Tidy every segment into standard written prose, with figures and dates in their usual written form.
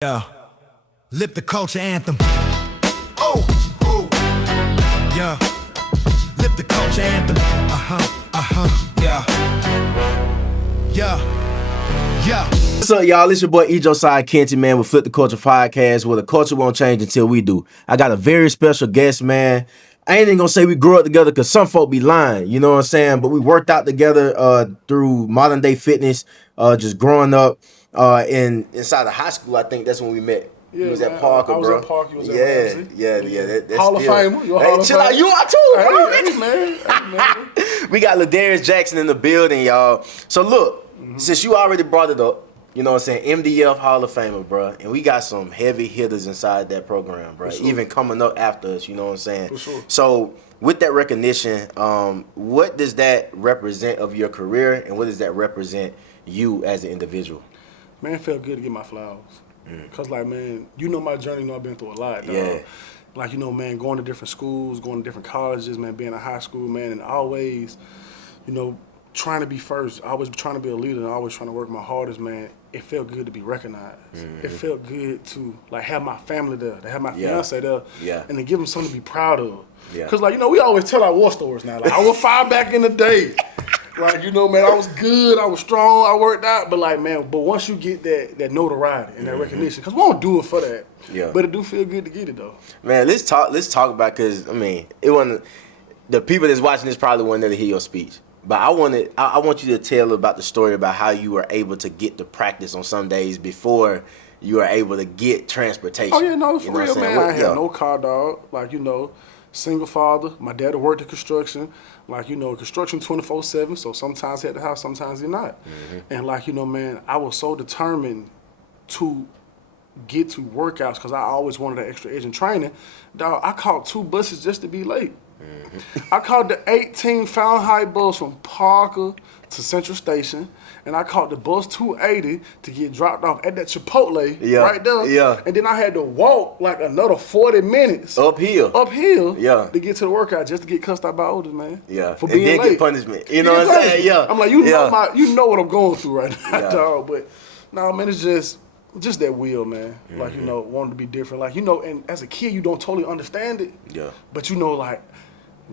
Yeah, lip the culture anthem. Oh, oh, yeah, lip the culture anthem. Yeah, yeah. What's up, y'all? It's your boy E. Josiah Kenty, man, with Flip the Culture Podcast, where the culture won't change until we do. I got a very special guest, man. I ain't even gonna say we grew up together because some folk be lying, you know what I'm saying? But we worked out together through modern day fitness, just growing up inside of high school. I think that's when we met. Yeah, you was man, at Parker, I was bro. at Parker, you was at Ramsey. Yeah. That's Hall of still... Famer. You a Hey, Hall of chill out. Famer? You are too, bro. Hey, man. We got LaDarrius Jackson in the building, y'all. So look, since you already brought it up, you know what I'm saying, MDF Hall of Famer, bro, and we got some heavy hitters inside that program, bro, sure. even coming up after us, you know what I'm saying? For sure. So with that recognition, what does that represent of your career, and what does that represent you as an individual? Man, it felt good to get my flowers. Because, like, man, you know my journey, you know I've been through a lot, dog. Yeah. Like, you know, man, going to different schools, going to different colleges, man, being in high school, man, and always, you know, trying to be first, always trying to be a leader, and always trying to work my hardest, man. It felt good to be recognized. It felt good to, like, have my family there, to have my fiance there, and to give them something to be proud of. Because, like, you know, we always tell our war stories now. Like, I was fire back in the day. Like, you know, man, I was good, I was strong, I worked out, but like, man, but once you get that notoriety and that recognition, because we don't do it for that, but it do feel good to get it, though. Man, let's talk about, because, I mean, it wasn't, the people that's watching this probably won't never hear your speech, but I want you to tell about the story about how you were able to get to practice on some days before you were able to get transportation. Oh, yeah, no, for real, man, I had Yeah. no car, dog, like, you know, single father, my dad worked in construction, like, you know, construction 24/7, so sometimes he at the house, sometimes he not. And like, you know, man, I was so determined to get to workouts because I always wanted that extra edge in training. Dog, I caught 2 buses just to be late. I caught the 18 Fahrenheit bus from Parker to Central Station, and I caught the bus 280 to get dropped off at that Chipotle right there. Yeah. And then I had to walk like another 40 minutes Uphill. To get to the workout just to get cussed out by oldest, man. Yeah. For being and then late. get punishment. You know what I'm saying? Yeah. I'm like, you know what I'm going through right now, dog. But no, man, it's just that will, man. Like, you know, wanting to be different. Like, you know, and as a kid, you don't totally understand it. Yeah. But you know, like,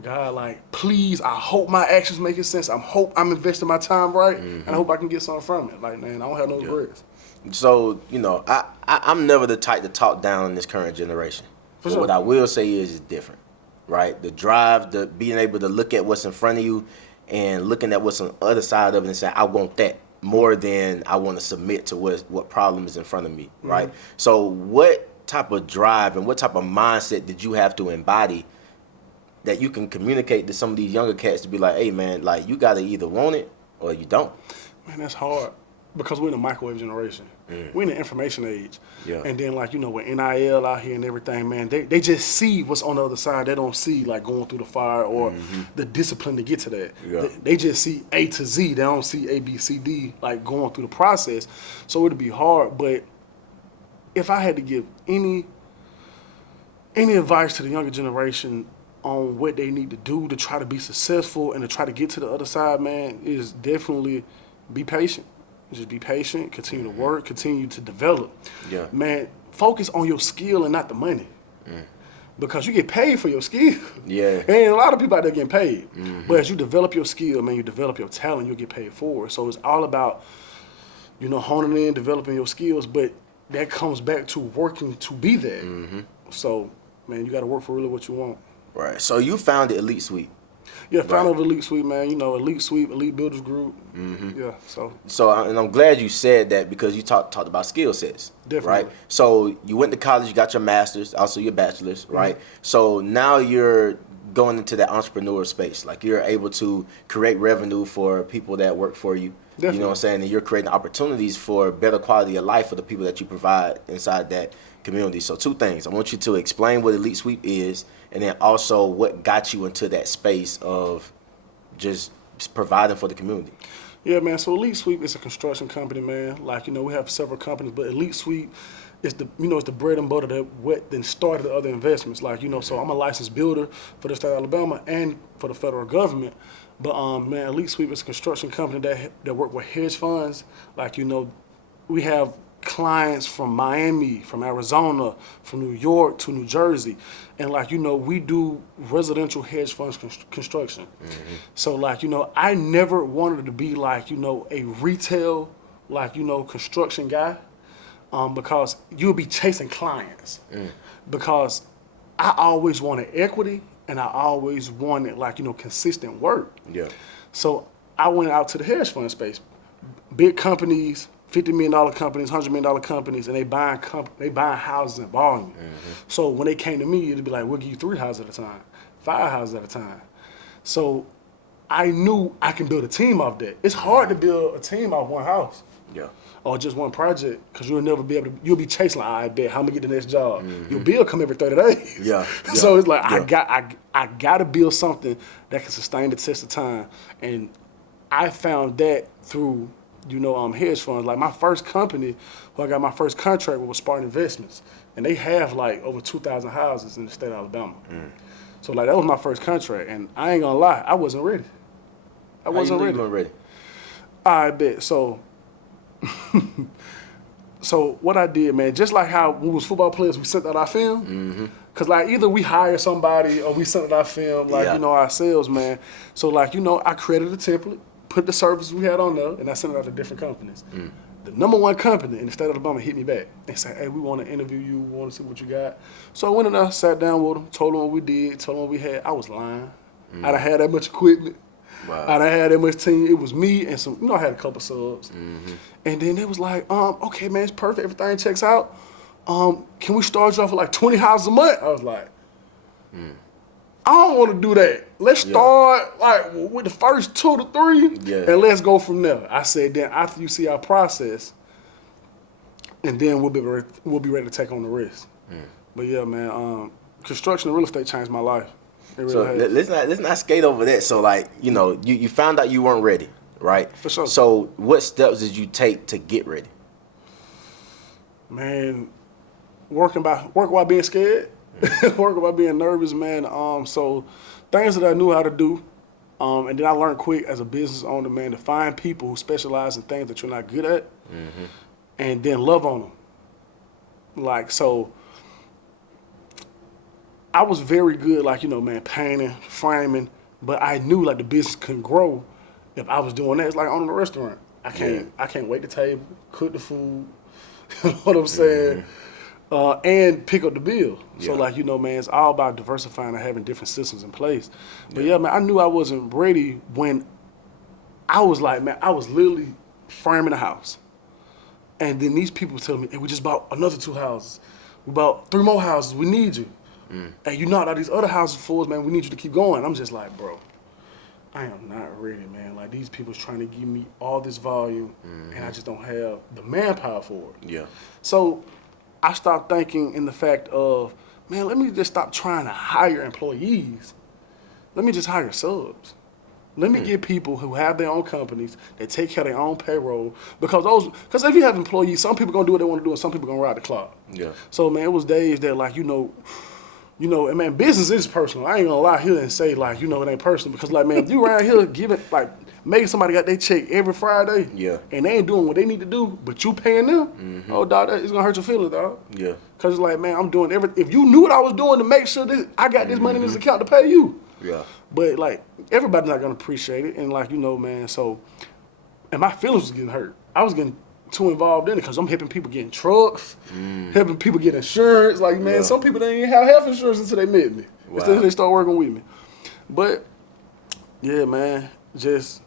God, like, please, I hope my actions make sense. I hope I'm investing my time right, and I hope I can get something from it. Like, man, I don't have no regrets. So, you know, I'm never the type to talk down in this current generation. For But sure. what I will say is it's different, right? The drive, the being able to look at what's in front of you and looking at what's on the other side of it and saying, I want that more than I want to submit to what problem is in front of me, right? So what type of drive and what type of mindset did you have to embody that you can communicate to some of these younger cats to be like, hey, man, like, you got to either want it or you don't? Man, that's hard because we're in the microwave generation. We're in the information age. Yeah. And then, like, you know, with NIL out here and everything, man, they just see what's on the other side. They don't see, like, going through the fire or the discipline to get to that. Yeah. They just see A to Z. They don't see A, B, C, D, like, going through the process. So it'd be hard. But if I had to give any advice to the younger generation on what they need to do to try to be successful and to try to get to the other side, man, is definitely be patient. Just be patient, continue to work, continue to develop. Yeah. Man, focus on your skill and not the money. Because you get paid for your skill. Yeah. And a lot of people out there getting paid. But as you develop your skill, man, you develop your talent, you'll get paid for it. So it's all about, you know, honing in, developing your skills, but that comes back to working to be there. So, man, you got to work for really what you want. Right. So you founded Elite Suite. Yeah, founder of Elite Suite, man. You know, Elite Suite, Elite Builders Group. Yeah, So, and I'm glad you said that because you talked about skill sets. Definitely. Right? So you went to college, you got your master's, also your bachelor's, right? So now you're going into that entrepreneur space. Like, you're able to create revenue for people that work for you. Definitely. You know what I'm saying? And you're creating opportunities for better quality of life for the people that you provide inside that community. So 2 things. I want you to explain what Elite Suite is, and then also what got you into that space of just providing for the community. Yeah, man. So Elite Sweep is a construction company, man. Like, you know, we have several companies, but Elite Sweep is it's the bread and butter that then started the other investments. Like, you know, so I'm a licensed builder for the state of Alabama and for the federal government. But man, Elite Sweep is a construction company that work with hedge funds. Like, you know, we have clients from Miami, from Arizona, from New York to New Jersey. And like, you know, we do residential hedge funds construction. So like, you know, I never wanted to be like, you know, a retail, like, you know, construction guy, because you'll be chasing clients. Because I always wanted equity and I always wanted like, you know, consistent work. Yeah. So I went out to the hedge fund space. Big companies, $50 million companies, $100 million companies, and they buying houses in volume. So when they came to me, it'd be like, we'll give you 3 houses at a time, 5 houses at a time. So I knew I can build a team off that. It's hard to build a team off one house. Yeah. Or just one project, because you'll never be able to, you'll be chasing, like, I bet, how am I get the next job? Your bill come every 30 days. Yeah. So it's like, I got to build something that can sustain the test of time. And I found that through, you know, hedge funds. Like my first company, who I got my first contract with, was Spartan Investments. And they have like over 2,000 houses in the state of Alabama. So like that was my first contract. And I ain't gonna lie, I wasn't ready. I wasn't ready. You weren't ready? I bet. So so what I did, man, just like how we was football players, we sent out our film. Cause like either we hire somebody or we sent out our film, like, you know, ourselves, man. So like, you know, I created a template, put the services we had on there, and I sent it out to different companies. The number one company in the state of Alabama hit me back. They said, hey, we want to interview you, we want to see what you got. So I went in there, sat down with them, told them what we did, told them what we had. I was lying. I done had that much equipment. Wow. I done had that much team. It was me and some, you know, I had a couple subs. And then it was like, okay, man, it's perfect. Everything checks out. Can we start you off with like 20 houses a month? I was like, I don't want to do that. Let's start like with the first 2 to 3, and let's go from there. I said, then after you see our process, and then we'll be ready to take on the rest. But yeah, man, construction and real estate changed my life. It really So has. let's not skate over that. So like, you know, you found out you weren't ready, right? For sure. So what steps did you take to get ready? Man, work while being scared, work while being nervous, man. So things that I knew how to do, and then I learned quick as a business owner, man, to find people who specialize in things that you're not good at, and then love on them. Like, so I was very good, like, you know, man, painting, framing, but I knew like the business couldn't grow if I was doing that. It's like owning a restaurant. I can't wait the table, cook the food, you know what I'm saying? And pick up the bill. So like, you know, man, it's all about diversifying and having different systems in place. But yeah, man, I knew I wasn't ready when I was like, man, I was literally framing a house. And then these people tell me, hey, we just bought another 2 houses. We bought 3 more houses. We need you. And you knocked out these other houses for us, man. We need you to keep going. I'm just like, bro, I am not ready, man. Like, these people's trying to give me all this volume, and I just don't have the manpower for it. Yeah. So I stopped thinking in the fact of, man, let me just stop trying to hire employees. Let me just hire subs. Let me get people who have their own companies, that take care of their own payroll. Because if you have employees, some people gonna do what they want to do, and some people gonna ride the clock. Yeah. So man, it was days that like, you know, and man, business is personal. I ain't gonna lie here and say like, you know, it ain't personal, because like, man, if you around here giving like making somebody got their check every Friday, and they ain't doing what they need to do, but you paying them, oh dog, it's gonna hurt your feelings, dog. Yeah. Cause it's like, man, I'm doing everything. If you knew what I was doing to make sure that I got this money in this account to pay you. Yeah. But like, everybody's not gonna appreciate it, and like, you know, man, so, and my feelings was getting hurt. I was getting too involved in it because I'm helping people getting trucks, helping people get insurance. Like, man, some people they ain't have health insurance until they met me. Wow. Until they start working with me. But yeah, man, just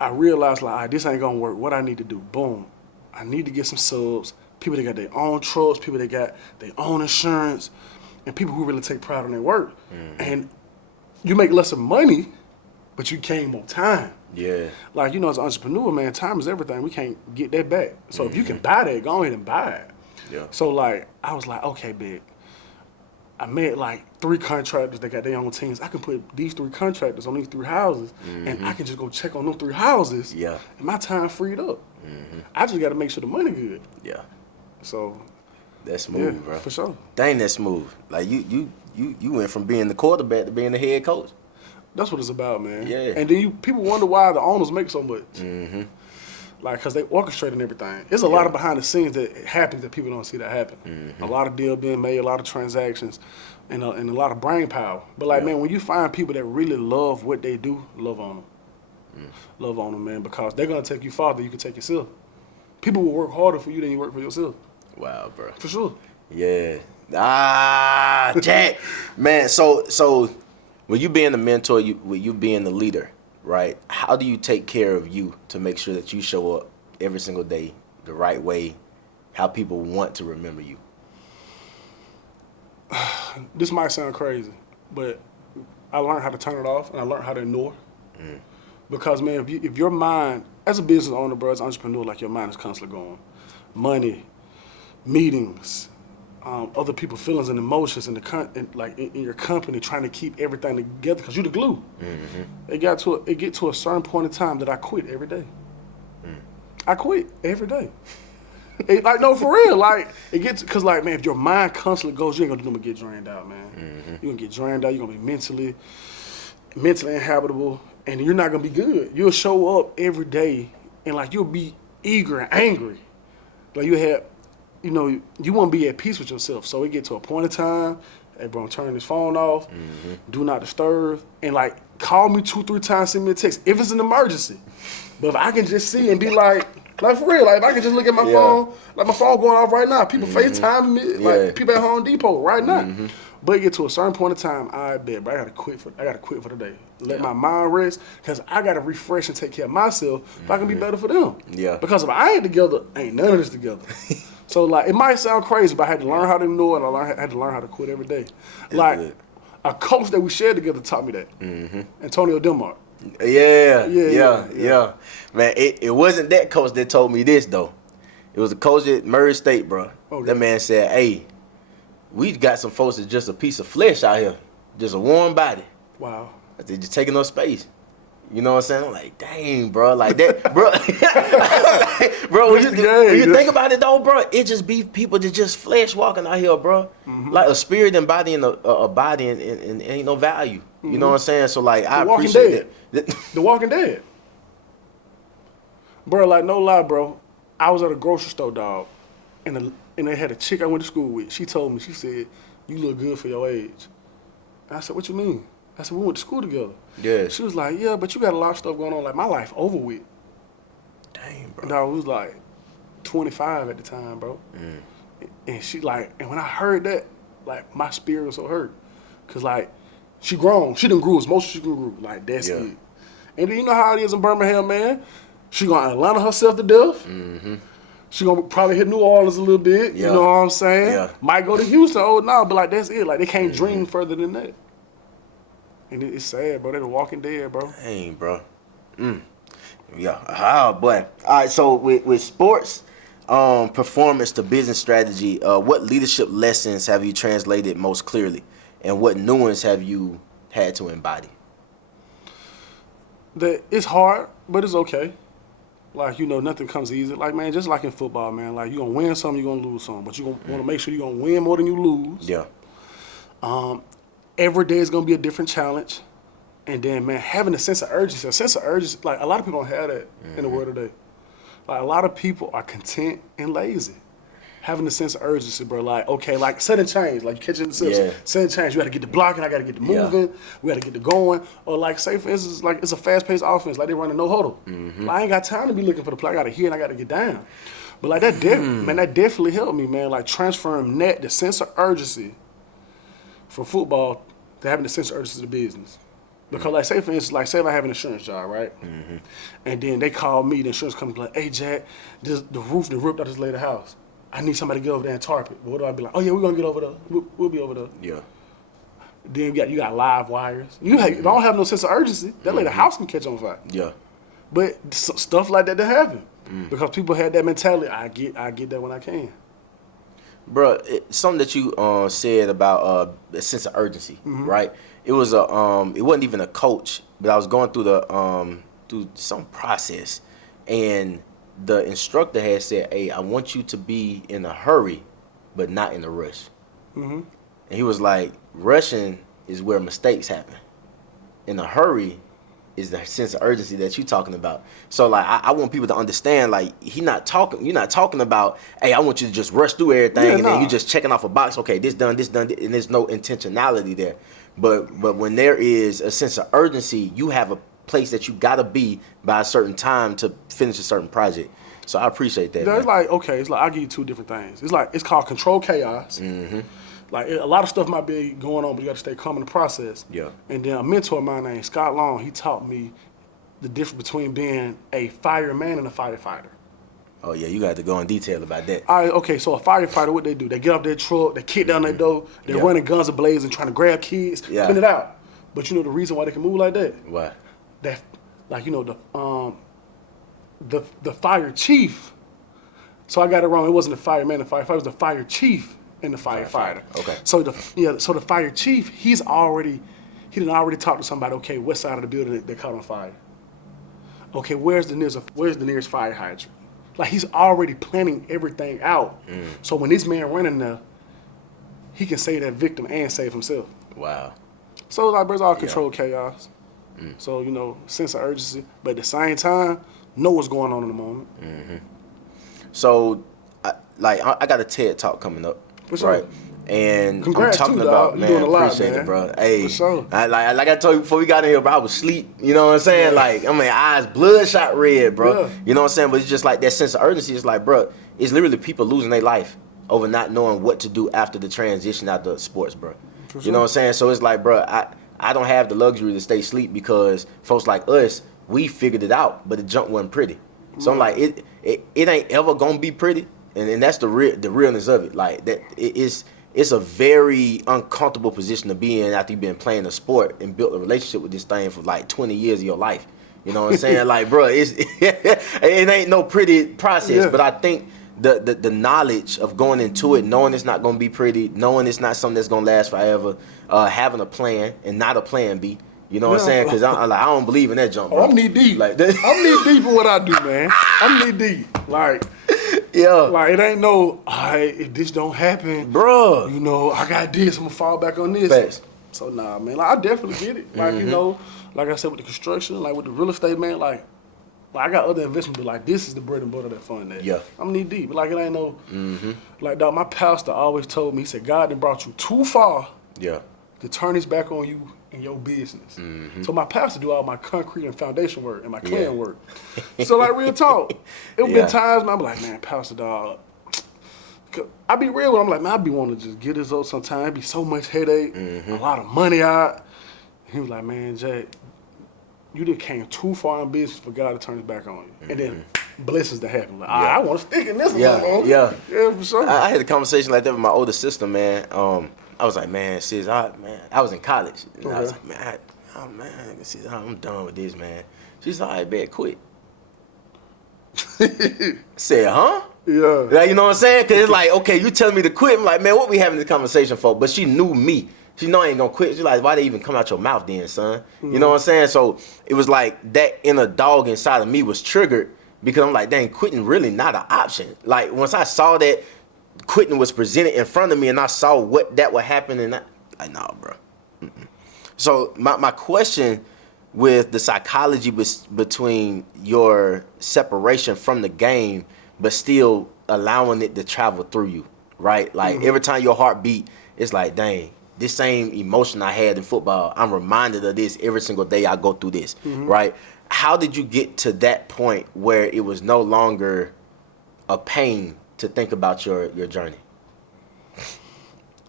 I realized like, all right, this ain't gonna work. What I need to do, boom, I need to get some subs, people that got their own trucks, people that got their own insurance, and people who really take pride in their work. And you make less of money, but you gain more time. Yeah. Like, you know, as an entrepreneur, man, time is everything. We can't get that back. So if you can buy that, go ahead and buy it. Yeah. So like, I was like, okay, big. I met like 3 contractors that got their own teams. I can put these 3 contractors on these 3 houses, and I can just go check on them 3 houses. Yeah. And my time freed up. I just got to make sure the money good. Yeah. So. That's smooth, bro. For sure. Dang, that's smooth. Like you went from being the quarterback to being the head coach. That's what it's about, man. Yeah. And then people wonder why the owners make so much. Like, because they orchestrating everything. There's a lot of behind the scenes that happens that people don't see that happen. A lot of deals being made, a lot of transactions, and a lot of brain power. But, like, man, when you find people that really love what they do, love on them. Love on them, man, because they're going to take you farther than you can take yourself. People will work harder for you than you work for yourself. Wow, bro. For sure. Yeah. Jack. Man, so when you being the mentor, when you being the leader, right? How do you take care of you to make sure that you show up every single day the right way, how people want to remember you? This might sound crazy, but I learned how to turn it off and I learned how to ignore. Because, man, if your mind, as a business owner, bro, as an entrepreneur, like, your mind is constantly going. Money, meetings, other people's feelings and emotions in your company, trying to keep everything together because you're the glue. It get to a certain point in time that I quit every day. I quit every day. No, for real. Like, it gets, because, like, man, if your mind constantly goes, you ain't gonna do nothing but get drained out, man. You're gonna get drained out. You're gonna be mentally inhabitable, and you're not gonna be good. You'll show up every day, and, like, you'll be eager and angry. Like, you want to be at peace with yourself. So it get to a point in time, hey, bro, turn this phone off, do not disturb, and, like, call me 2-3 times, send me a text if it's an emergency. But if I can just see and be like for real, like, if I can just look at my phone, like, my phone going off right now, people FaceTime me, like, people at Home Depot right now. But it get to a certain point in time, I bet, bro, I gotta quit for the day. Let my mind rest, because I gotta refresh and take care of myself if I can be better for them. Yeah. Because if I ain't together, ain't none of this together. So, like, it might sound crazy, but I had to learn how to ignore, and I had to learn how to quit every day. Like, a coach that we shared together taught me that. Antonio Denmark. Yeah. Man, it wasn't that coach that told me this, though. It was a coach at Murray State, bro. Okay. That man said, hey, we got some folks that's just a piece of flesh out here, just a warm body. Wow. They're just taking up space. You know what I'm saying? I'm like, dang, bro, like that, bro. Bro, when you think about it, though, bro, it just be people that just flesh walking out here, bro. Like a spirit and body and a body and ain't no value. You know what I'm saying? So, like, I appreciate that. The Walking Dead. Bro, like, no lie, bro. I was at a grocery store, dog, and they had a chick I went to school with. She told me, she said, you look good for your age. And I said, what you mean? I said, we went to school together. Yeah. She was like, yeah, but you got a lot of stuff going on. Like, my life over with. Dang, bro. And I was like 25 at the time, bro. And she, like, and when I heard that, like, my spirit was so hurt. Because, like, she grown. She done grew as most she grew. Like, that's it. And then you know how it is in Birmingham, man. She gonna Atlanta herself to death. She gonna probably hit New Orleans a little bit. You know what I'm saying? Yeah. Might go to Houston. Oh, no, but, like, that's it. Like, they can't dream further than that. And it's sad, bro. They're the Walking Dead, bro. Dang, bro. Yeah. Oh, boy. All right, so with sports, performance to business strategy, what leadership lessons have you translated most clearly? And what nuance have you had to embody? It's hard, but it's okay. Like, nothing comes easy. Like, man, just like in football, man. Like, you're going to win some, you're going to lose some. But you're going to want to make sure you're going to win more than you lose. Yeah. Every day is going to be a different challenge. And then, man, having a sense of urgency, like, a lot of people don't have that in the world today. Like, a lot of people are content and lazy. Having a sense of urgency, bro. Like, okay, like, sudden change. Like, catching the steps. Sudden change. You got to get the blocking. I got to get the moving. We got to get the going. Or, like, say, for instance, like, it's a fast-paced offense. Like, they run a no-huddle. Like, I ain't got time to be looking for the play. I got to hit and I got to get down. But, like, that definitely helped me, man. Like, transferring the sense of urgency from football to having the sense of urgency to business. Because, like, say, for instance, like, say if I have an insurance job, right? And then they call me, the insurance company, like, hey, Jack, the roof that ripped out this lady's house. I need somebody to get over there and tarp it. But what do I be like? Oh, yeah, we're going to get over there. We'll be over there. Yeah. Then you got live wires. If I don't have no sense of urgency, that lady's house can catch on fire. Yeah. But stuff like that happen. Because people had that mentality, I get that when I can. Bro, something that you said about a sense of urgency, right? It was it wasn't even a coach, but I was going through through some process, and the instructor had said, "Hey, I want you to be in a hurry, but not in a rush." And he was like, "Rushing is where mistakes happen. In a hurry is the sense of urgency that you're talking about. So like I want people to understand, like you're not talking about, hey, I want you to just rush through everything and then you just checking off a box, okay, this done, and there's no intentionality there. But when there is a sense of urgency, you have a place that you gotta be by a certain time to finish a certain project. So I appreciate that. It's like, okay, it's like I'll give you two different things. It's like it's called control chaos. Mm-hmm. Like a lot of stuff might be going on, but you got to stay calm in the process. Yeah. And then a mentor of mine named Scott Long, he taught me the difference between being a fireman and a firefighter. Oh yeah, you got to go in detail about that. Okay, so a firefighter, what they do? They get off their truck, they kick down their door, they're running guns ablaze and trying to grab kids, clean it out. But you know the reason why they can move like that? Why? That, like, you know, the fire chief. So I got it wrong. It wasn't the fireman, the firefighter. It was the fire chief and the firefighter. Okay. So the fire chief, he didn't already talk to somebody. Okay, what side of the building they caught on fire? Okay, where's the nearest fire hydrant? Like he's already planning everything out. So when this man running there, he can save that victim and save himself. Wow. So like, it's all controlled chaos. So you know, sense of urgency, but at the same time, know what's going on in the moment. Mm-hmm. So, I got a TED talk coming up, right? And congrats I'm talking too, about, dog. man, You doing a lot, appreciate man. it, bro. Hey, For sure. like I told you before we got in here, bro, I was asleep. You know what I'm saying? Like, I mean, eyes bloodshot red, bro. Yeah. You know what I'm saying? But it's just like that sense of urgency. It's like, bro, it's literally people losing their life over not knowing what to do after the transition out of sports, bro. For sure. You know what I'm saying? So it's like, bro, I don't have the luxury to stay asleep because folks like us, we figured it out, but the jump wasn't pretty. So I'm like, it ain't ever gonna be pretty, and that's the realness of it. Like that, it's a very uncomfortable position to be in after you've been playing a sport and built a relationship with this thing for like 20 years of your life. You know what I'm saying? Like, bro, it ain't no pretty process. But I think the knowledge of going into it, knowing it's not gonna be pretty, knowing it's not something that's gonna last forever, having a plan and not a plan B. You know what I'm saying? Because I don't believe in that jump, bro. I'm knee deep. Like that. I'm knee deep in what I do, man. I'm knee deep. Like, like it ain't no, if this don't happen, bro. You know, I got this. I'm gonna fall back on this. Facts. So nah, man. Like I definitely get it. Like you know, like I said with the construction, like with the real estate, man. Like I got other investments, but like this is the bread and butter that fund that. Yeah. I'm knee deep. Like it ain't no. Like dog, my pastor always told me, he said, God done brought you too far. Yeah. To turn his back on you in your business. So my pastor do all my concrete and foundation work and my clan work. So like real talk, it been times man, I'm like, man, pastor dog. I be real with him. I'm like, man, I be wanting to just get this up sometimes. It be so much headache, a lot of money out. He was like, man, Jay, you done came too far in business for God to turn his back on you. And then blessings to happen. Like, I want to stick in this one. Yeah, for sure. I had a conversation like that with my older sister, man. I was like, man, sis, I was in college. And I was like, man, sis, I'm done with this, man. She's like, I bet, quit. I said, huh? Yeah. Like, you know what I'm saying? Because it's like, okay, you telling me to quit. I'm like, man, what we having this conversation for? But she knew me. She know I ain't gonna quit. She's like, why they even come out your mouth then, son? You know what I'm saying? So it was like that inner dog inside of me was triggered because I'm like, dang, quitting really not an option. Like, once I saw that quitting was presented in front of me and I saw what that would happen and like, nah, bro. So my question with the psychology between your separation from the game but still allowing it to travel through you, right? Like every time your heart beat, it's like, dang, this same emotion I had in football, I'm reminded of this every single day I go through this, right? How did you get to that point where it was no longer a pain to think about your journey?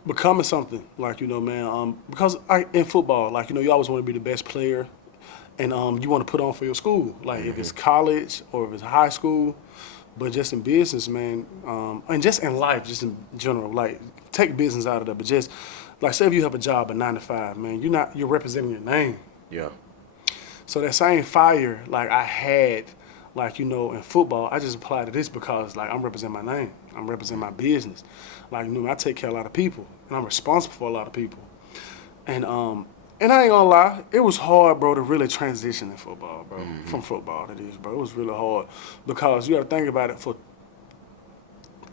Becoming something, like, you know, man, because in football, like, you know, you always want to be the best player and you want to put on for your school, like if it's college or if it's high school, but just in business, man, and just in life, just in general, like take business out of that, but just like say if you have a job at 9 to 5, man, you're representing your name. Yeah. So that same fire, like I had, like, you know, in football, I just applied to this because, like, I'm representing my name. I'm representing my business. Like, you know, I take care of a lot of people, and I'm responsible for a lot of people. And I ain't gonna lie, it was hard, bro, to really transition in football, bro. From football, it is, bro. It was really hard because you got to think about it. For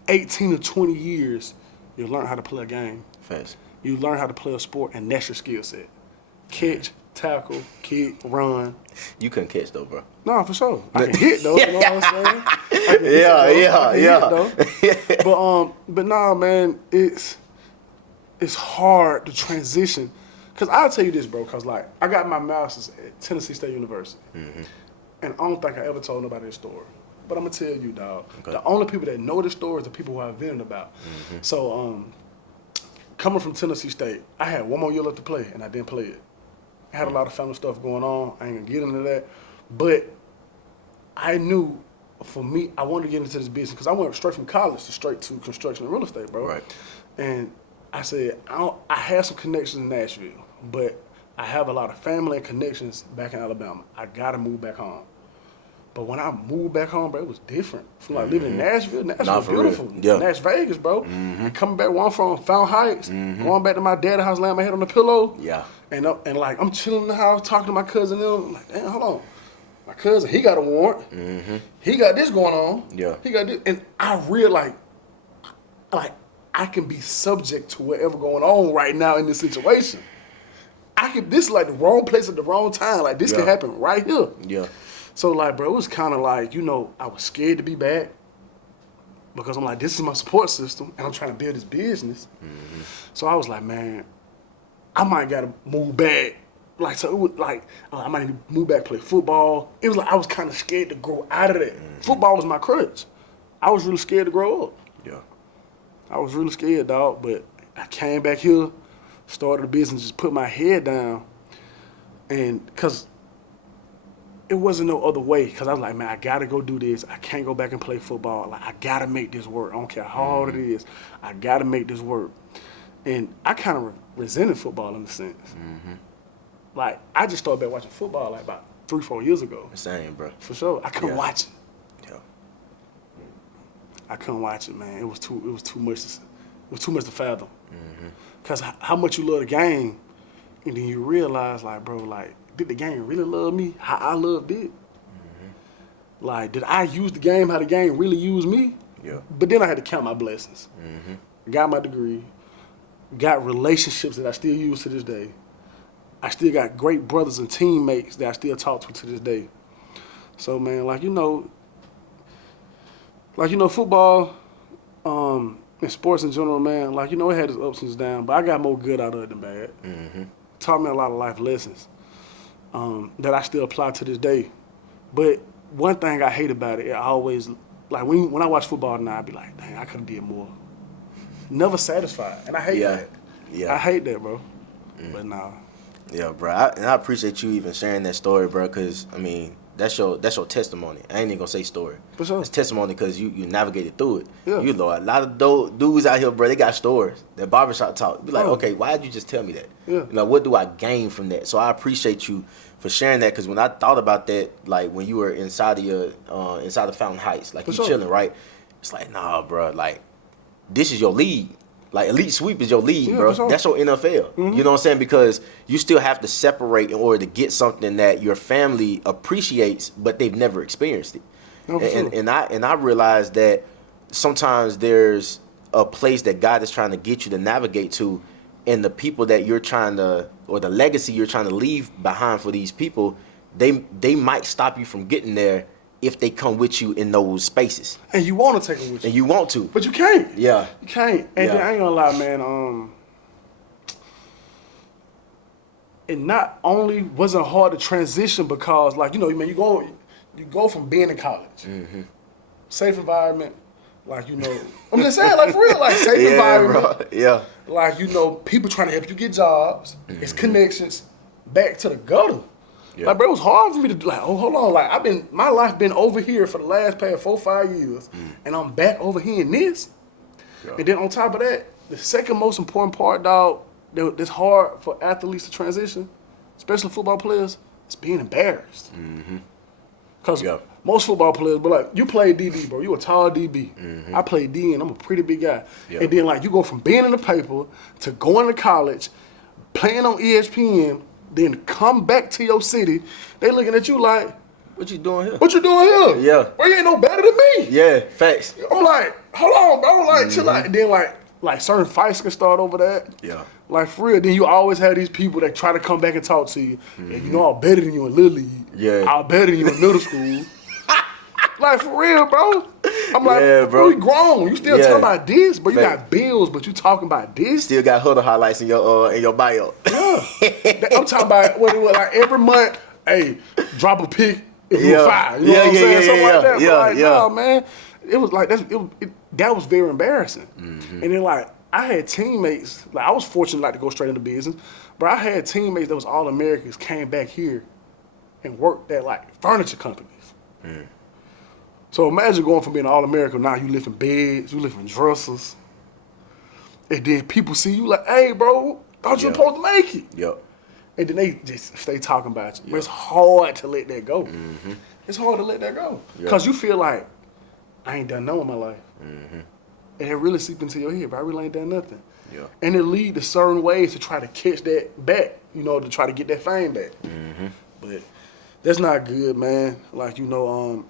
18 to 20 years, you learn how to play a game. Fast. You learn how to play a sport, and that's your skill set. Catch, tackle, kick, run. You couldn't catch though, bro. No, for sure. I can hit though. You know what I'm saying? I can hit, though. I can hit, though. But nah, man, it's hard to transition. Cause I'll tell you this, bro. Cause like I got my master's at Tennessee State University, and I don't think I ever told nobody this story. But I'm gonna tell you, dog. Okay. The only people that know this story is the people who I've vented about. So, coming from Tennessee State, I had one more year left to play, and I didn't play it. I had a lot of family stuff going on. I ain't gonna get into that, but I knew for me, I wanted to get into this business because I went straight from college straight to construction and real estate, bro. Right. And I said, I had some connections in Nashville, but I have a lot of family and connections back in Alabama. I gotta move back home. But when I moved back home, bro, it was different. From like living in Nashville, was beautiful. Yeah. Nash Vegas, bro. And coming back where I'm from, Fountain Heights, going back to my dad's house, laying my head on the pillow. Yeah. And like I'm chilling in the house, talking to my cousin. And I'm like, damn, hold on. My cousin, he got a warrant. He got this going on. Yeah. He got this. And I realized, like I can be subject to whatever going on right now in this situation. This is like the wrong place at the wrong time. Like this can happen right here. Yeah. So like, bro, it was kind of like, I was scared to be back because I'm like, this is my support system and I'm trying to build this business. So I was like, man, I might gotta move back. Like, so it was like, I might need to move back, play football. It was like, I was kind of scared to grow out of that. Football was my crutch. I was really scared to grow up. Yeah. I was really scared, dog, but I came back here, started a business, just put my head down. And because it wasn't no other way, because I was like, man, I got to go do this. I can't go back and play football. Like, I got to make this work. I don't care how hard it is. I got to make this work. And I kind of resented football in a sense. Like, I just started back watching football like about 3-4 years ago. Same, bro. For sure. I couldn't watch it. Yeah. I couldn't watch it, man. It was too much. It was too much to fathom. Because how much you love the game, and then you realize, like, bro, like, did the game really love me how I loved it? Like, did I use the game how the game really used me? Yeah. But then I had to count my blessings. Got my degree, got relationships that I still use to this day. I still got great brothers and teammates that I still talk to this day. So, man, football, and sports in general, man, it had its ups and downs, but I got more good out of it than bad. Taught me a lot of life lessons that I still apply to this day. But one thing I hate about it, I always, like when I watch football now, I be like, dang, I could have did more. Never satisfied, and I hate that. Yeah. I hate that, bro. But nah. Yeah, bro. I appreciate you even sharing that story, bro, because, I mean, that's your testimony. I ain't even gonna say story. For sure. It's testimony because you navigated through it. Yeah. You know, a lot of dudes out here, bro, they got stories. That barbershop talk. Be like, okay, why did you just tell me that? Yeah. What do I gain from that? So I appreciate you for sharing that, because when I thought about that, like when you were inside of Fountain Heights, like you chilling, right? It's like, nah, bro, like this is your league. Like, elite sweep is your league, bro. Sure. That's your NFL. You know what I'm saying? Because you still have to separate in order to get something that your family appreciates, but they've never experienced it. No, and I realized that sometimes there's a place that God is trying to get you to navigate to, and the people that you're trying to, or the legacy you're trying to leave behind for these people, they might stop you from getting there if they come with you in those spaces. And you want to take them with you. And you want to. But you can't. Yeah. You can't. And then I ain't gonna lie, man, it not only wasn't hard to transition because, like, man, you go from being in college, safe environment, like, I'm just saying, like, for real, like, safe environment. Bro. Yeah. Like, people trying to help you get jobs, it's connections, back to the gutter. Yeah. Like, bro, it was hard for me to, like, hold on, like, my life been over here for the last past 4-5 years, and I'm back over here in this. Yeah. And then on top of that, the second most important part, dog, that's hard for athletes to transition, especially football players, is being embarrassed. Because most football players, but like, you play DB, bro. You a tall DB. I play D, and I'm a pretty big guy. Yeah. And then, like, you go from being in the paper to going to college, playing on ESPN, then come back to your city, they looking at you like, what you doing here? What you doing here? Yeah. Bro, you ain't no better than me. Yeah, facts. I'm like, hold on, bro. Like, chill out. And then, like, like certain fights can start over that. Yeah. Like for real, then you always have these people that try to come back and talk to you. And you know I'm better than you in Little League. Yeah. I'm better than you in middle school. Like for real, bro. I'm like, Yeah, bro. we grown. You still Yeah. talking about this, but you Fact. got bills, but you talking about this. Still got huddle highlights in your bio. Yeah. I'm talking about what like every month, hey, drop a pick if you're five. You know what I'm saying? Something like that. But like, nah, man. It was like that was very embarrassing. And then like I had teammates, like I was fortunate like to go straight into business, but I had teammates that was all Americans came back here and worked at like furniture companies. So imagine going from being all American, now you lifting beds, you lifting dressers. And then people see you like, hey bro, thought you were supposed to make it. Yep. And then they just stay talking about you. But it's hard to let that go. It's hard to let that go. Because you feel like, I ain't done nothing with my life. And it really seeps into your head, but I really ain't done nothing. Yeah. And it lead to certain ways to try to catch that back, you know, to try to get that fame back. But that's not good, man. Like, you know,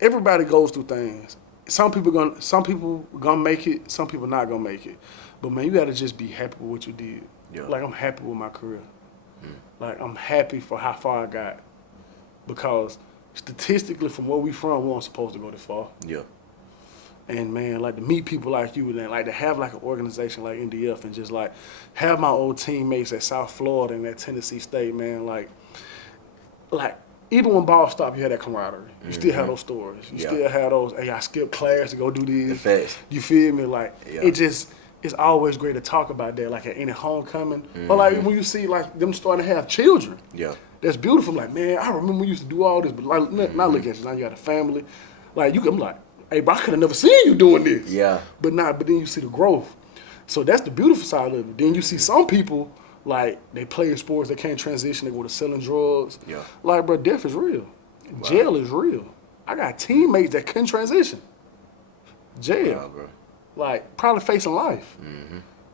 everybody goes through things. Some people gonna make it, some people not gonna make it. But man, you gotta just be happy with what you did. Yeah. Like I'm happy with my career. Like I'm happy for how far I got. Because statistically from where we from, we weren't supposed to go this far. Yeah. And man, like to meet people like you and like to have like an organization like NDF and just like have my old teammates at South Florida and at Tennessee State, man, like even when ball stopped, you had that camaraderie. You still had those stories. You still had those, hey, I skipped class to go do this. Facts. You feel me? Like it's always great to talk about that, like at any homecoming. Or like when you see like them starting to have children. Yeah. That's beautiful. Like, man, I remember we used to do all this, but like now look at you, now you got a family. Like you can like, hey, bro, I could have never seen you doing this. Yeah. But then you see the growth. So that's the beautiful side of it. Then you see some people, like, they play in sports, they can't transition, they go to selling drugs. Yeah. Like, bro, death is real. Wow. Jail is real. I got teammates that couldn't transition. Jail. Wow, bro. Like, probably facing life.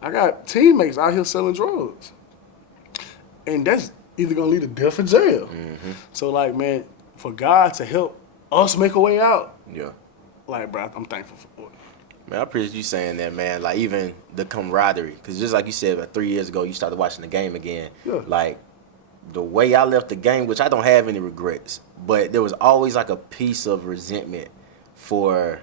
I got teammates out here selling drugs. And that's either gonna lead to death or jail. So, like, man, for God to help us make a way out, Yeah. like, bro, I'm thankful for it. Man, I appreciate you saying that, man. Like, even the camaraderie. Because just like you said, like 3 years ago, you started watching the game again. Yeah. Like, the way I left the game, which I don't have any regrets, but there was always, like, a piece of resentment for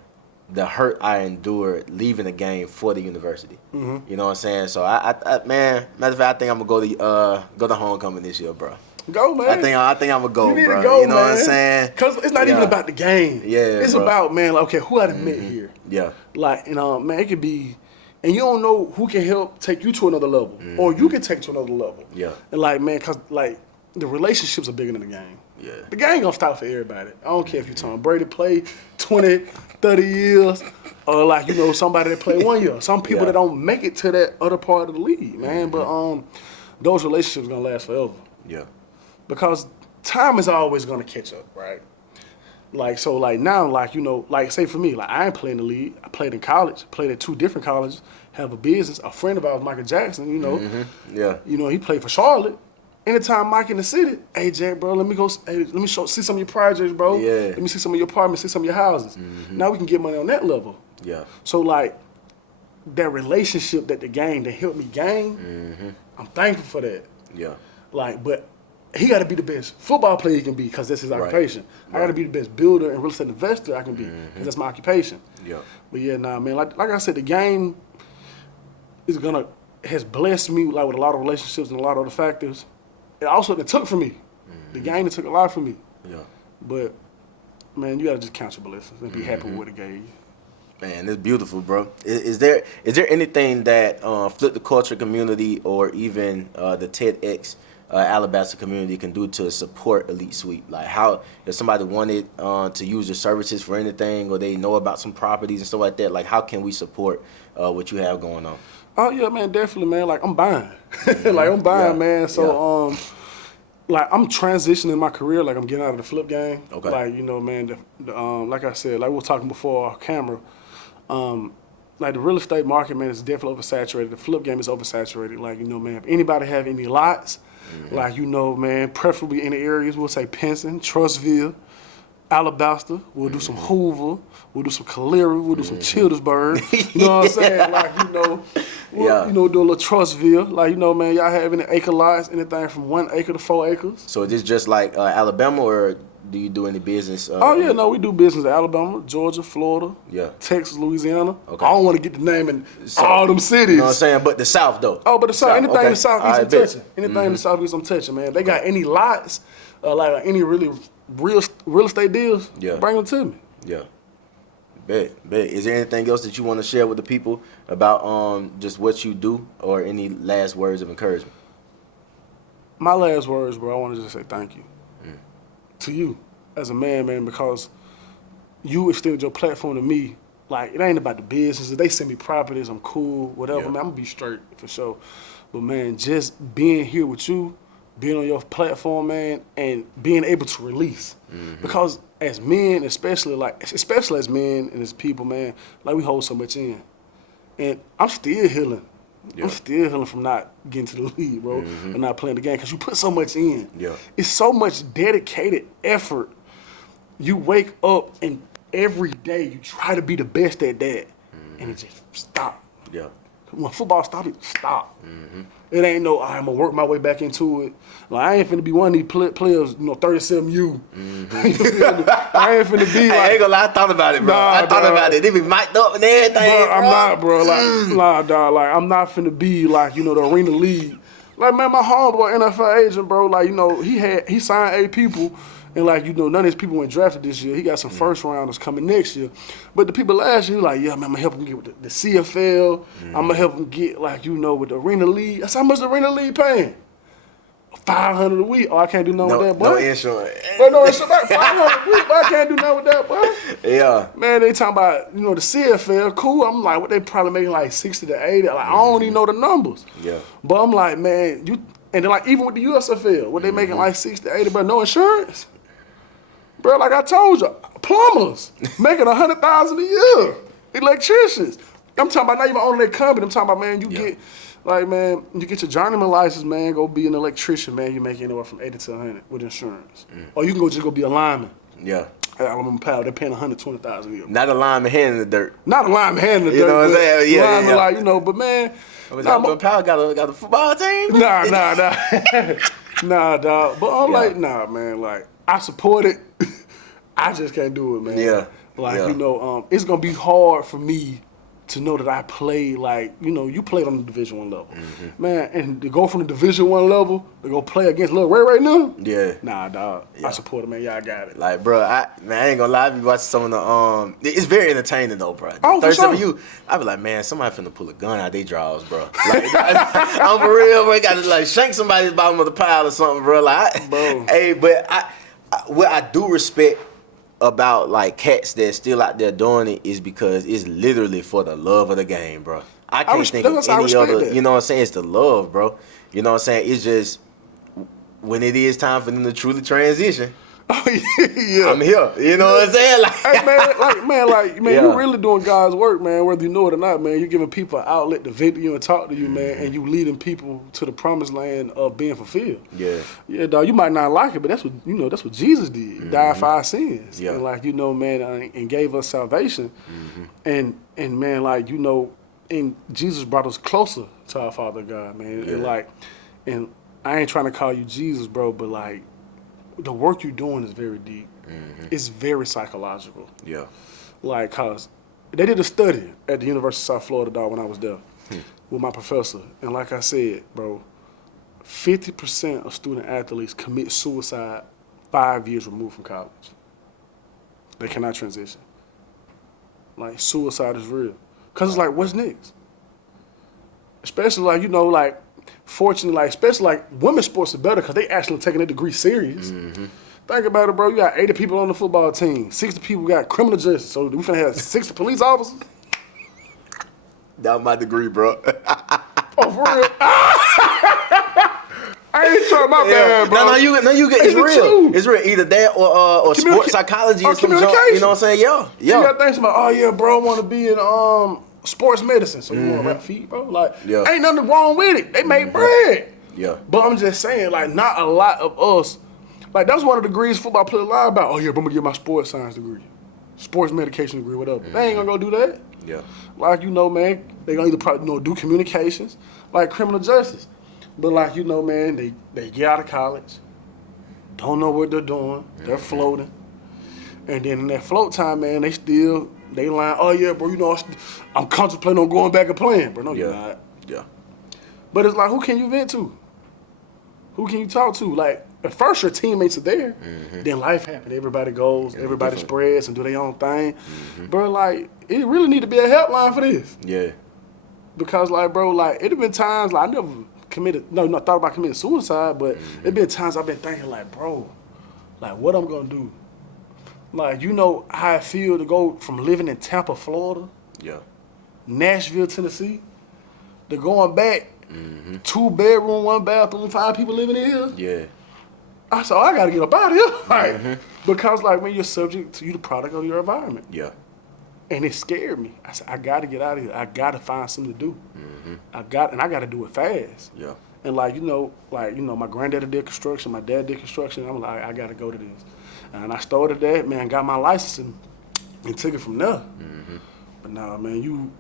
the hurt I endured leaving the game for the university. You know what I'm saying? So, I man, matter of fact, I think I'm going to go to homecoming this year, bro. Go, man. I think I'm going to go, You need bro. to go, you know man. what I'm saying? Because it's not even about the game. Yeah, it's bro. about, man, like, okay, who I done met here? Yeah. Like, you know, man, it could be, and you don't know who can help take you to another level, or you can take to another level. Yeah. And like, man, because like the relationships are bigger than the game. Yeah. The game gonna stop for everybody. I don't care if you Tom Brady played 20, 30 years, or like, you know, somebody that played 1 year. Some people that don't make it to that other part of the league, man. But those relationships gonna last forever. Yeah. Because time is always gonna catch up, right? Like, so like now, like, you know, like say for me, like I ain't playing the league. I played in college, played at 2 different colleges, have a business. A friend of ours, Michael Jackson, you know. Yeah. You know, he played for Charlotte. Anytime Mike in the city, hey Jack, bro, let me see some of your projects, bro. Yeah. Let me see some of your apartments, see some of your houses. Now we can get money on that level. Yeah. So like that relationship that the game that helped me gain, I'm thankful for that. Yeah. Like, but he got to be the best football player he can be because that's his occupation. I got to be the best builder and real estate investor I can be because that's my occupation. Yeah. But yeah, nah, man. Like I said, the game has blessed me like with a lot of relationships and a lot of other factors. It took from me. The game it took a lot from me. Yeah. But man, you got to just count your blessings and be happy with what it gave you. Man, it's beautiful, bro. Is there anything that Flip the Culture community or even the TEDx Alabaster community can do to support Elite Sweep? Like, how if somebody wanted to use your services for anything, or they know about some properties and stuff like that, like how can we support what you have going on? Oh yeah, man, definitely, man. Like I'm buying, like I'm buying, man. So like I'm transitioning my career. Like I'm getting out of the flip game. Okay. Like, you know, man. Like I said, like we were talking before off camera. Like the real estate market, man, is definitely oversaturated. The flip game is oversaturated. Like, you know, man, if anybody have any lots, like, you know, man, preferably in the areas, we'll say Pinson, Trustville, Alabaster. We'll do some Hoover. We'll do some Calera. We'll do some Childersburg. You know what I'm saying? Like, you know, we'll, you know, do a little Trustville. Like, you know, man, y'all have any acre lots, anything from 1 acre to 4 acres. So is this just like Alabama, or do you do any business? Oh, yeah, no, we do business in Alabama, Georgia, Florida, Texas, Louisiana. Okay. I don't want to get the name in all them cities. You know what I'm saying? But the South, though. Oh, but the South, anything in the Southeast, I'm touching. Bet. Anything in the Southeast, I'm touching, man. They got any lots, like any really real estate deals, bring them to me. Yeah. Bet. Is there anything else that you want to share with the people about just what you do, or any last words of encouragement? My last words, bro, I want to just say thank you to you as a man, because you extended your platform to me. Like, it ain't about the business. If they send me properties, I'm cool, whatever, man, I'm going to be straight for sure. But, man, just being here with you, being on your platform, man, and being able to release. Because as men, especially as men and as people, man, like, we hold so much in. And I'm still healing. Yeah. I'm still healing from not getting to the league, bro, and not playing the game, because you put so much in. Yeah. It's so much dedicated effort. You wake up and every day you try to be the best at that, and it just stop. Yeah. When football stop, it stop. It ain't no, I'm gonna work my way back into it. Like, I ain't finna be one of these players, 37U. I ain't finna be like. I ain't gonna lie, I thought about it, bro. I thought about it. They be mic'd up and everything. Bro, I'm not, bro. Like, nah, dog. Like, I'm not finna be like, the arena league. Like, man, my homeboy NFL agent, bro. Like, he signed 8 people. And, like, none of his people went drafted this year. He got some first rounders coming next year. But the people last year, he like, yeah, man, I'm going to help him get with the CFL. I'm going to help him get, like, with the Arena League. That's how much the Arena League paying. $500 a week. Oh, I can't do nothing with that, boy. No insurance. But no insurance. $500 a week, but I can't do nothing with that, boy. Yeah. Man, they talking about, the CFL, cool. I'm like, what they probably making like 60 to 80. Like, I don't even know the numbers. Yeah. But I'm like, man, and then, like, even with the USFL, what they making like 60 to 80, but no insurance? Bro, like I told you, plumbers making $100,000 a year, electricians. I'm talking about not even owning their company. I'm talking about, man, you get your journeyman license, man, go be an electrician, man. You make anywhere from 80 to 100 with insurance, or you can just go be a lineman. Yeah. At Alabama Power, they're paying $120,000 a year. Not a lineman hand in the dirt. Not a lineman hand in the dirt. You know what I'm saying? Yeah, lineman, like, but man, Alabama Power got a football team. Nah, nah, dog. But I'm like, nah, man, like. I support it. I just can't do it, man. Yeah. Like, it's going to be hard for me to know that I played, like, you played on the Division I level. Man, and to go from the Division I level to go play against Lil Ray right now? Yeah. Nah, dog. Yeah. I support it, man. Y'all got it. Like, bro, I ain't gonna lie. I be watching some of the, it's very entertaining, though, bro. Oh, for sure. I be like, man, somebody finna pull a gun out they drawers, bro. Like, I'm for real, bro. Gotta, like, shank somebody's bottom of the pile or something, bro. Like, bro. Hey, but what I do respect about, like, cats that's still out there doing it is because it's literally for the love of the game, bro. I can't think of any other, you know what I'm saying? It's the love, bro. You know what I'm saying? It's just when it is time for them to truly transition. Oh, yeah. I'm here. You know what I'm saying? Like, hey, man, you really doing God's work, man, whether you know it or not, man. You're giving people an outlet to vent to you and talk to you, man, and you leading people to the promised land of being fulfilled. Yeah. Yeah, dog, you might not like it, but that's what Jesus did. He died for our sins. Yeah. And, like, man, and gave us salvation. And man, like, and Jesus brought us closer to our Father God, man. Yeah. And I ain't trying to call you Jesus, bro, but, like, the work you're doing is very deep. It's very psychological. Yeah. Like, cause they did a study at the University of South Florida, dog, when I was there with my professor. And like I said, bro, 50% of student athletes commit suicide 5 years removed from college. They cannot transition. Like, suicide is real. Cause it's like, what's next? Especially like, fortunately, like, especially like women's sports are better because they actually taking their degree serious. Think about it, bro. You got 80 people on the football team. 60 people got criminal justice. So we finna have 60 police officers? That was my degree, bro. Oh, for real? I ain't trying my bad, bro. No, you get it's real. It's real. Either that or sports psychology or some junk. You know what I'm saying? Yeah. You got things about, oh yeah, bro, I want to be in sports medicine. So you want to wrap feet, bro? Like, ain't nothing wrong with it. They make bread. Yeah. But I'm just saying, like, not a lot of us Like, that's one of the degrees football players lie about. Oh, yeah, but I'm going to get my sports science degree. Sports medication degree, whatever. They ain't going to go do that. Yeah. Like, you know, man, they going to either probably, do communications, like criminal justice. But, like, you know, man, they get out of college, don't know what they're doing. They're floating. And then in that float time, man, they line, oh, yeah, bro, you know, I'm contemplating on going back and playing. Bro, no, you're not. Yeah. But it's like, who can you vent to? Who can you talk to? Like, at first your teammates are there. Then life happens. Everybody goes, everybody spreads and do their own thing. Bro, like, it really need to be a helpline for this. Yeah. Because, like, bro, like, it have been times, like, I never thought about committing suicide, but it been times I've been thinking, like, bro, like, what I'm going to do? Like, you know how I feel to go from living in Tampa, Florida, Nashville, Tennessee, to going back, 2 bedroom, 1 bathroom, 5 people living in here. Yeah. I said, I got to get up out of here. Like, because, like, when you're subject to, you the product of your environment. Yeah. And it scared me. I said, I got to get out of here. I got to find something to do. I got to do it fast. Yeah. And, like, my granddaddy did construction, my dad did construction. I'm like, I got to go to this. And I started that, man, got my license and took it from there. But nah, man, you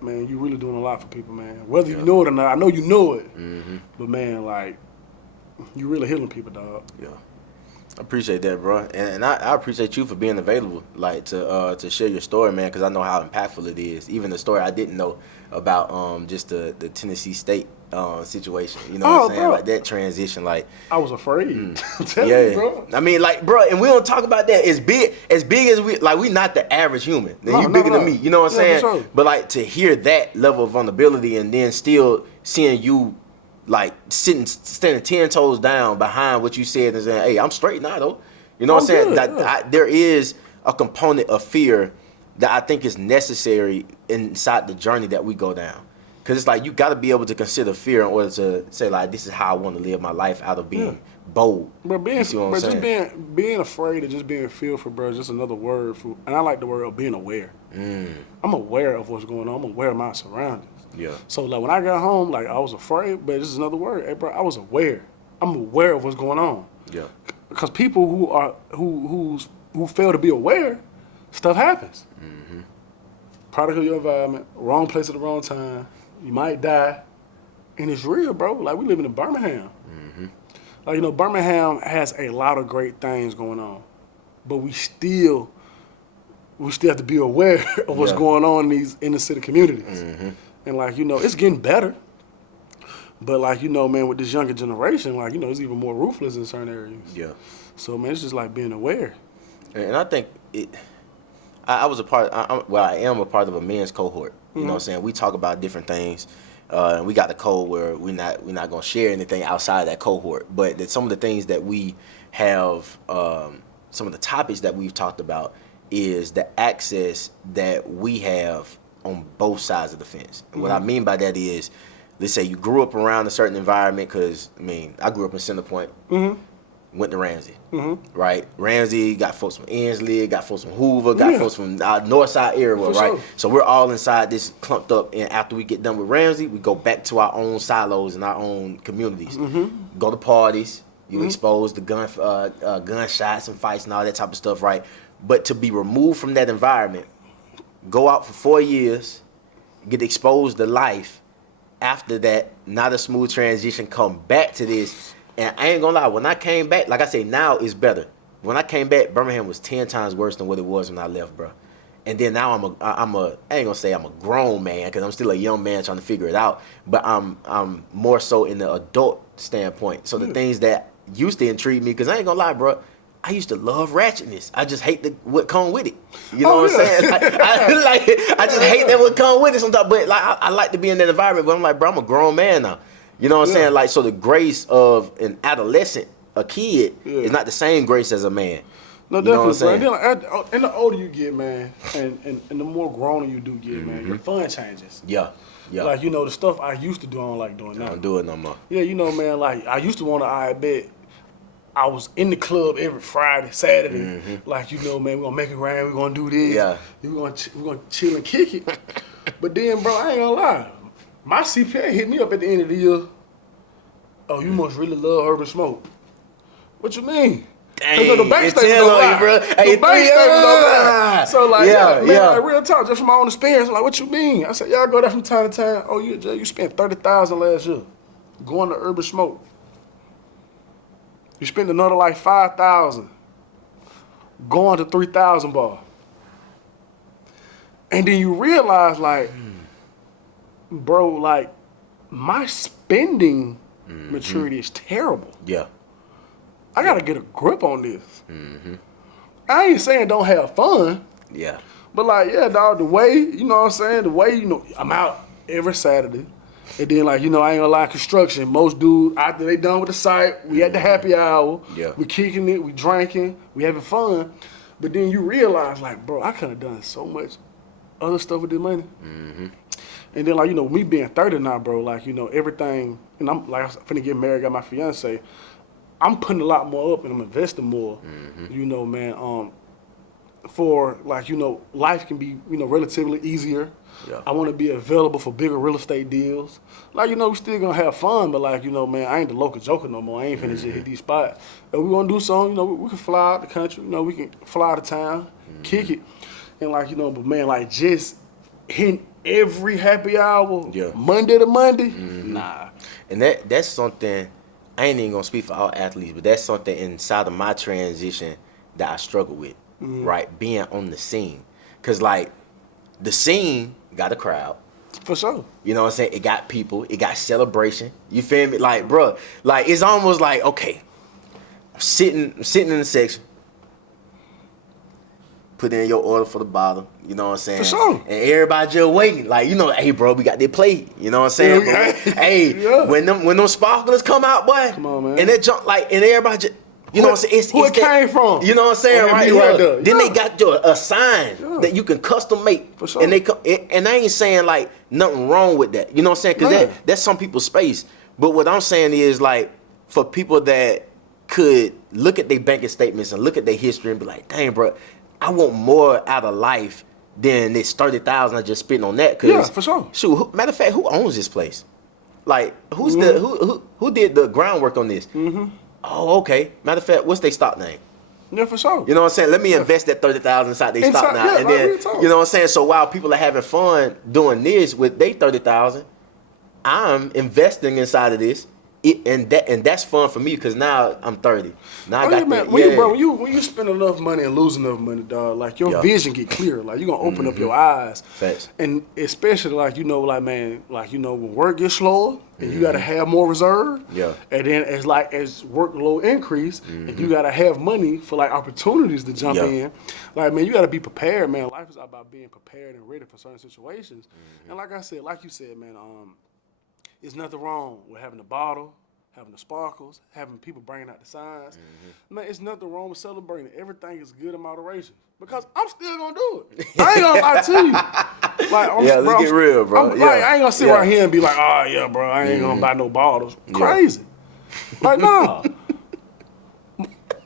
really doing a lot for people, man. Whether you know it or not, I know you know it. But, man, like, you really healing people, dog. Yeah. I appreciate that, bro. And I appreciate you for being available, like, to share your story, man, because I know how impactful it is. Even the story I didn't know about just the Tennessee State situation. You know what I'm saying? Bro. Like, that transition, like. I was afraid. Tell you, bro. I mean, like, bro, and we don't talk about that as big as we not the average human. You bigger than me. You know what I'm saying? For sure. But, like, to hear that level of vulnerability and then still seeing you, like, standing 10 toes down behind what you said and saying, hey, I'm straight now, though. You know what I'm saying? Good, there is a component of fear that I think is necessary inside the journey that we go down. Because it's like, you got to be able to consider fear in order to say, like, this is how I want to live my life out of being bold. But just being afraid of just being fearful, bro, is just another word for, and I like the word of being aware. I'm aware of what's going on. I'm aware of my surroundings. Yeah. So, like, when I got home, like, I was afraid, but this is another word. Hey, bro, I was aware. I'm aware of what's going on. Yeah. Because people who fail to be aware, stuff happens. Product of your environment, wrong place at the wrong time. You might die. And it's real, bro. Like, we living in Birmingham. Like, you know, Birmingham has a lot of great things going on. But we still have to be aware of what's going on in these inner city communities. And, like, you know, it's getting better. But, like, you know, man, with this younger generation, like, you know, it's even more ruthless in certain areas. Yeah. So, man, it's just like being aware. And I think I am a part of a men's cohort. You know what I'm saying? We talk about different things. And we got the code where we're not going to share anything outside of that cohort. But that some of the things that we have, some of the topics that we've talked about is the access that we have on both sides of the fence. And what I mean by that is, let's say you grew up around a certain environment, because, I mean, I grew up in Center Point, went to Ramsey, right? Ramsey got folks from Ensley, got folks from Hoover, got folks from north side area, right? Sure. So we're all inside this clumped up, and after we get done with Ramsey, we go back to our own silos and our own communities. Go to parties, you expose the gunshots and fights and all that type of stuff, right? But to be removed from that environment, go out for 4 years, get exposed to life. After that, not a smooth transition, come back to this. And I ain't gonna lie, when I came back, like I say, now it's better. When I came back, Birmingham was 10 times worse than what it was when I left, bro. And then now I ain't gonna say I'm a grown man, because I'm still a young man trying to figure it out. But I'm more so in the adult standpoint. So the things that used to intrigue me, because I ain't gonna lie, bro, I used to love ratchetness. I just hate what come with it. You know what I'm saying? I just hate that what come with it sometimes. But like, I like to be in that environment. But I'm like, bro, I'm a grown man now. You know what I'm saying? Like, so the grace of an adolescent, a kid, is not the same grace as a man. No, definitely, bro. And the older you get, man, and the more grown you do get, man, your fun changes. Yeah. Like, you know, the stuff I used to do, I don't like doing now. I don't do it no more. Yeah, you know, man, like, I used to want to, I bet, I was in the club every Friday, Saturday. Like, you know, man, we're going to make it rain, we're going to do this. Yeah. We're going to chill and kick it. But then, bro, I ain't going to lie. My CPA hit me up at the end of the year. Oh, you must really love Urban Smoke. What you mean? Dang, The bank it's statement don't telling you, lie. bro. The Hey, bank statement don't lie. So like, yeah, man, like, real talk, just from my own experience, like, what you mean? I said, yeah, I go there from time to time. Oh, you spent $30,000 last year going to Urban Smoke. You spent another like $5,000 going to 3,000 bar. And then you realize, like, bro, like, my spending maturity is terrible. Yeah. I gotta get a grip on this. I ain't saying don't have fun, Yeah. but like, yeah, dog, the way, you know what I'm saying? The way, I'm out every Saturday. And then, like, I ain't gonna lie, construction, most dudes, after they done with the site, we at the happy hour, Yeah. we kicking it, we drinking, we having fun. But then you realize, like, bro, I could have done so much other stuff with this money. And then, like, me being 30 now, bro, like, everything, and I'm, like, I'm finna get married, got my fiance, I'm putting a lot more up and I'm investing more, man, for, like, life can be, relatively easier. Yeah. I want to be available for bigger real estate deals. Like, we still going to have fun, but, like, man, I ain't the local joker no more. I ain't finna just hit these spots. If we want to do something, we can fly out the country, we can fly out of town, kick it. And, like, but, man, like, just hitting every happy hour, Monday to Monday, nah. And that's something, I ain't even gonna speak for all athletes, but that's something inside of my transition that I struggle with, right? Being on the scene. Cause like the scene got a crowd. For sure. You know what I'm saying? It got people, it got celebration. You feel me? Like, bro, like it's almost like, okay, I'm sitting in the section. Put in your order for the bottle, you know what I'm saying? For sure. And everybody just waiting, like, hey, bro, we got their plate, you know what I'm saying? Yeah, hey, when them sparklers come out, boy, come on, man. and they jump like, and everybody just, you know what I'm saying? Who it came from? You know what I'm saying? Right there. Then they got a sign that you can custom make, for sure. and and I ain't saying like nothing wrong with that, you know what I'm saying? Because that's some people's space. But what I'm saying is like for people that could look at their banking statements and look at their history and be like, dang, bro, I want more out of life than this 30,000 I just spent on that. Cause, yeah, for sure. Shoot, matter of fact, who owns this place? Like, who's who did the groundwork on this? Oh, okay. Matter of fact, what's their stock name? Yeah, for sure. You know what I'm saying? Let me invest that 30,000 inside their stock now, and then you know what I'm saying. So while people are having fun doing this with their 30,000, I'm investing inside of this. And that's fun for me because now I'm 30. Now I got that. When you spend enough money and lose enough money, dog, like your vision get clear. Like you're gonna open up your eyes. Facts. And especially when work gets slower and you gotta have more reserve. Yeah. And then as workload increase and you gotta have money for like opportunities to jump in. Like, man, you gotta be prepared, man. Life is about being prepared and ready for certain situations. And like you said, man, there's nothing wrong with having a bottle, having the sparkles, having people bringing out the signs. Man, it's nothing wrong with celebrating. Everything is good in moderation. Because I'm still gonna do it. I ain't gonna lie to you. Like, let's get real, bro. Like, I ain't gonna sit right here and be like, oh yeah, bro, I ain't gonna buy no bottles. Crazy. Like, nah.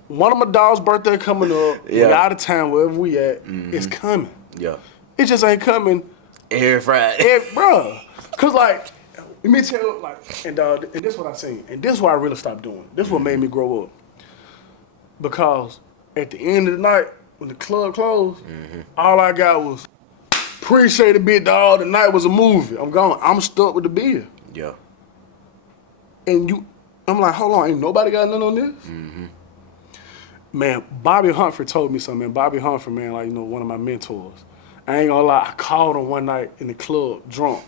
One of my dog's birthday coming up. We out of town, wherever we at. It's coming. Yeah. It just ain't coming every Friday. Bro. Cause like, let me tell you, like, and this is what I seen, and this is what I really stopped doing. This is what made me grow up. Because at the end of the night, when the club closed, all I got was, appreciate it, big dog. The night was a movie. I'm gone. I'm stuck with the beer. Yeah. And I'm like, hold on, ain't nobody got nothing on this? Man, Bobby Humphrey told me something, man. Bobby Humphrey, man, like, one of my mentors. I ain't gonna lie, I called him one night in the club drunk.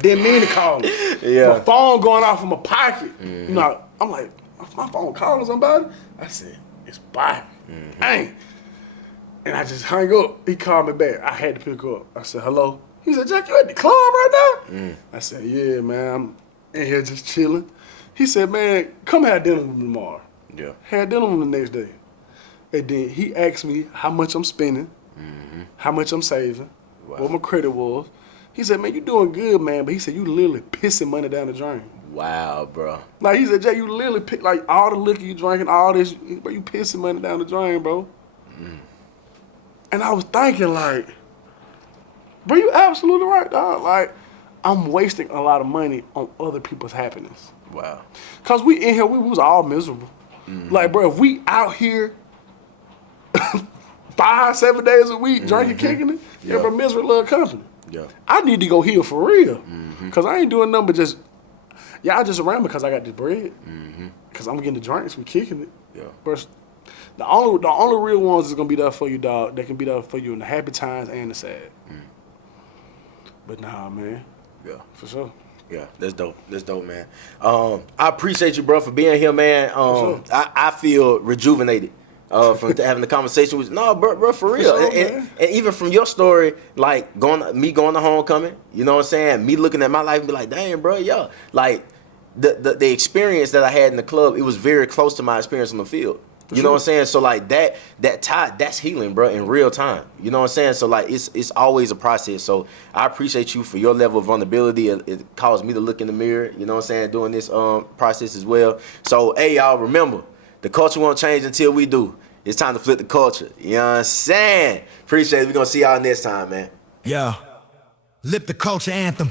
Didn't mean to call him. Yeah. My phone going off in my pocket. I'm like, my phone calling somebody? I said, it's Bobby. Dang. And I just hung up. He called me back. I had to pick up. I said, hello? He said, Jack, you at the club right now? I said, yeah, man, I'm in here just chilling. He said, man, come have dinner with me tomorrow. Yeah. Had dinner with him the next day. And then he asked me how much I'm spending, how much I'm saving, what my credit was. He said, man, you doing good, man. But he said, you literally pissing money down the drain. Wow, bro. Like, he said, Jay, you literally pick, like, all the liquor you drinking, all this, bro, you pissing money down the drain, bro. And I was thinking, like, bro, you absolutely right, dog. Like, I'm wasting a lot of money on other people's happiness. Wow. Because we in here, we was all miserable. Like, bro, if we out here 5-7 days a week drinking, kicking it, yeah, bro, misery love company. Yeah. I need to go heal for real. Because I ain't doing nothing but just, y'all just around because I got this bread. Because I'm getting the drinks, we kicking it. Yeah. But the only real ones is going to be there for you, dog. They can be there for you in the happy times and the sad. But nah, man. Yeah. For sure. Yeah, that's dope. That's dope, man. I appreciate you, bro, for being here, man. sure. I feel rejuvenated from having the conversation with you. No, bro, for real. sure, and man. even from your story, like going to homecoming, you know what I'm saying? Me looking at my life and be like, dang, bro, yeah. Like the experience that I had in the club, it was very close to my experience on the field. You know what I'm saying? So like that tie, that's healing, bro, in real time. You know what I'm saying? So like it's always a process. So I appreciate you for your level of vulnerability. It caused me to look in the mirror, you know what I'm saying, doing this process as well. So hey, y'all, remember, the culture won't change until we do. It's time to flip the culture. You know what I'm saying? Appreciate it. We're gonna see y'all next time, man. Yeah. Lip the culture anthem.